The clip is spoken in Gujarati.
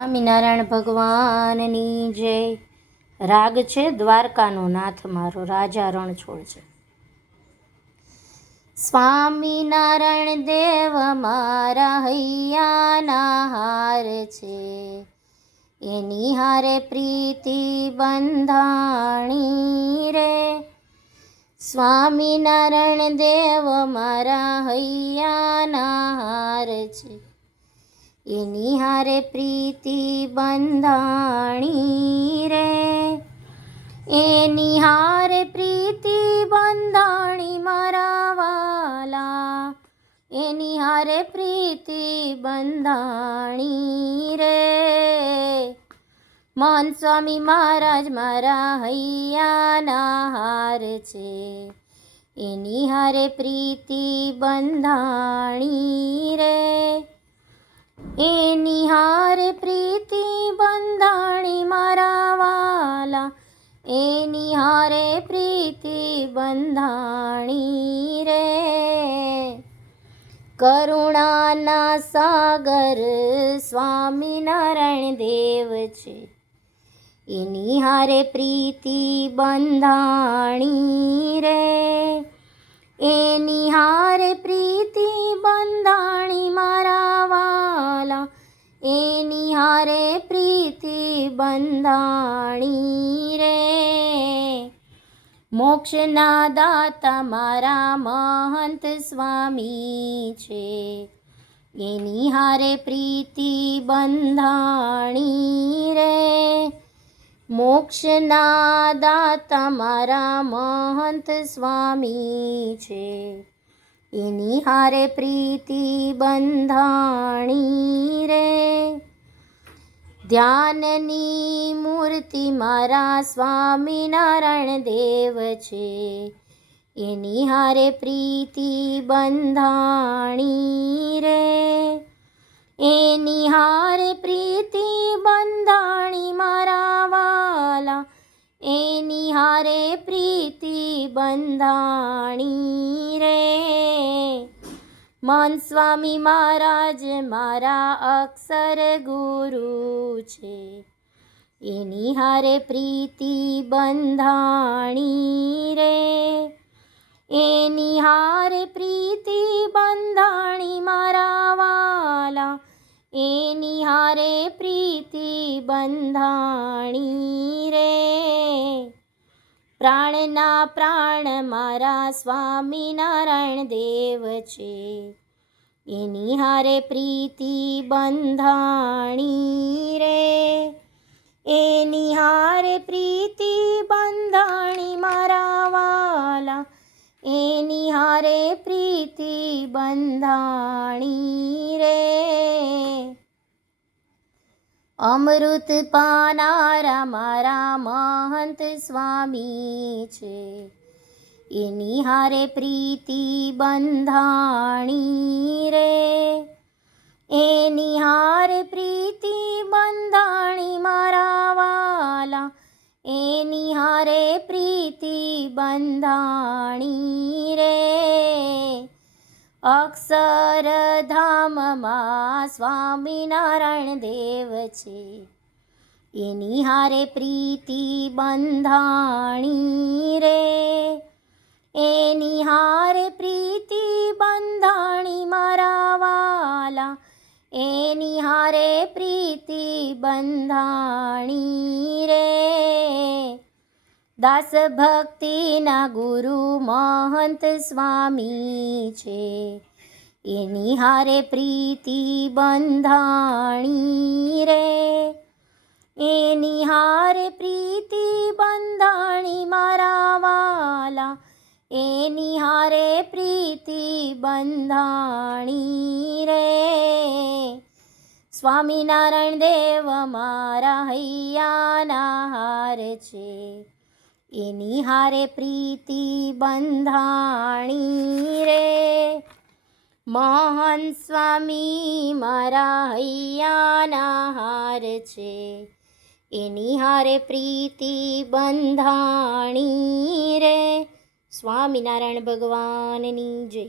સ્વામિનારાયણ ભગવાનની જય. રાગ છે દ્વારકાનો નાથ મારો, રાજા રણછોડ છે. સ્વામિનારાયણ દેવ મારા હૈયાના હાર છે, એની હારે પ્રીતિ બંધાણી રે. સ્વામિનારાયણ દેવ મારા હૈયાના હાર છે, એની હારે પ્રીતિ બંધાણી રે. એની હારે પ્રીતિ બંધાણી મારા વાલા, એની હારે પ્રીતિ બંધાણી રે. મહંત સ્વામી મહારાજ મારા હૈયાના હાર છે, એની હારે પ્રીતિ બંધાણી રે. એની હારે પ્રીતિ બંધાણી મારા વાલા, એની હારે પ્રીતિ બંધાણી રે. કરુણાના સાગર સ્વામિનારાયણ દેવ છે, એની હારે પ્રીતિ બંધાણી રે. એની હારે પ્રીતિ બંધાણી મારા વાલા, એની હારે પ્રીતિ બંધાણી રે. મોક્ષના દાતા મારા મહંત સ્વામી છે, એની હારે પ્રીતિ બંધાણી રે. મોક્ષના દાતા મારા મહંત સ્વામી છે, એની હારે પ્રીતિ બંધાણી રે. ધ્યાનની મૂર્તિ મારા સ્વામિનારાયણ દેવ છે, એની હારે પ્રીતિ બંધાણી રે. એની હારે પ્રીતિ બંધાણી મારા વાલા, એની હારે પ્રીતિ બંધાણી રે. મહંત સ્વામી મહારાજ મારા અક્ષર ગુરુ છે, એની હારે પ્રીતિ બંધાણી રે. એની હારે પ્રીતિ બંધાણી મારા વાલા, એની હારે પ્રીતિ બંધાણી રે. પ્રાણના પ્રાણ મારા સ્વામિનારાયણ દેવ છે, એની હારે પ્રીતિ બંધાણી રે. એની હારે પ્રીતિ બંધાણી મારા વાલા, એની હારે પ્રીતિ બંધાણી રે. અમૃત પાનારા મારા મહંત સ્વામી છે, એની હારે પ્રીતિ બંધાણી રે. એની હારે પ્રીતિ બંધાણી મારા વાલા, એની હારે પ્રીતિ બંધાણી રે. અક્ષરધામમાં સ્વામિનારાયણ દેવ છે, એની હારે પ્રીતિ બંધાણી રે. એની હારે પ્રીતિ બંધાણી મારા વાલા, એની હારે પ્રીતિ બંધાણી રે. દાસ ભક્તિના ગુરુ મહંત સ્વામી છે, એની હારે પ્રીતિ બંધાણી રે. એની હારે પ્રીતિ બંધાણી મારા વાલા, એની હારે પ્રીતિ બંધાણી રે. સ્વામિનારાયણ દેવ મારા હૈયાના હાર છે, એની હારે પ્રીતિ બંધાણી રે. મહંત સ્વામી મારા હૈયાના હાર છે, એની હારે પ્રીતિ બંધાણી રે. સ્વામિનારાયણ ભગવાનની જય.